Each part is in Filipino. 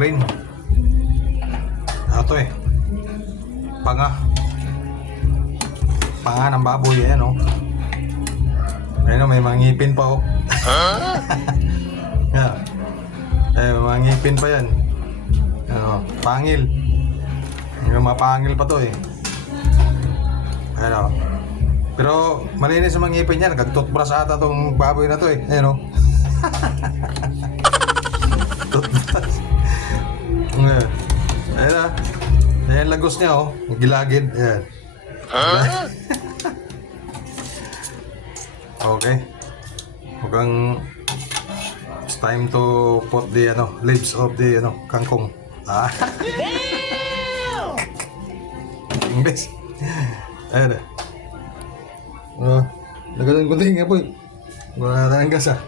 green. Ito eh. Panga ng baboy. Ayan o. Ayan o, may mga ngipin pa o. Yan. Eh, may mga ngipin pa yan. Ano, pangil. Yung mapangil pa to eh. Ayan o. Pero malinis ang mga ngipin yan. Nagtutbrush ata tong baboy na to eh. Ayan o. Toothbrush. Ayan na. Ayan lagos niya oh. Gilagid. Ayan. Okay. Mukhang it's time to put the leaves of the kangkong. Imbes. Ayan na. Nagalang kunting nga po eh. Wala na ng gas ah.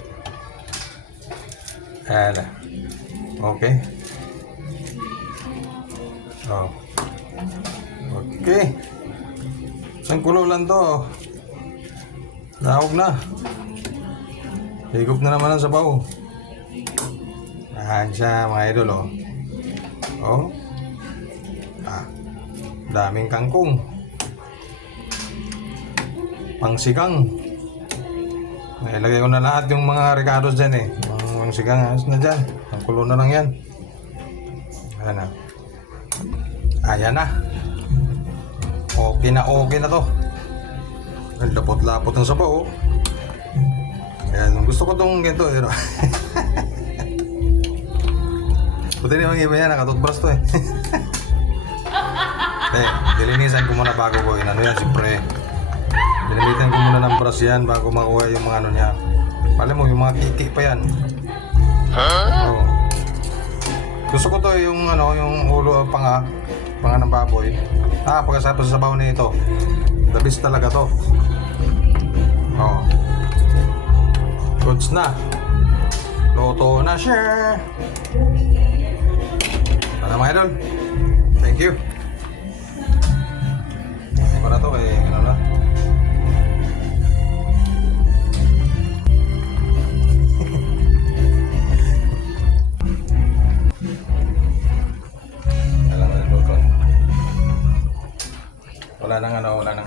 Ayan na. Okay. Oh. Okay. Isang kulo lang to. Lahog na. Higop na naman ang sabaw. Ayan siya mga idol oh. Oh. Daming kangkong. Pangsigang. Ilagay ko na lahat yung mga ricados dyan eh. Yung sigang ayos na dyan. Ang kulo na lang yan. Ayan na. Ayan na. Okay na to. Ang lapot-lapot ng sabaw. Ayan, gusto ko tong ganito eh. Buti naman iba yan, nakatutbrush to eh. Dilinisan ko muna bago ko inano yan, siyempre. Dinamitan ko muna ng brush yan bago makuha yung mga ano niya. Pala mo, yung mga kiki pa yan. Oh. Gusto ko to yung yung ulo panga ng baboy. Pagkasapos sa sabaw nito. The best talaga to. Oh. Goods na. Luto na siya. Para mga idol. Thank you. Para to kay na. Wala nang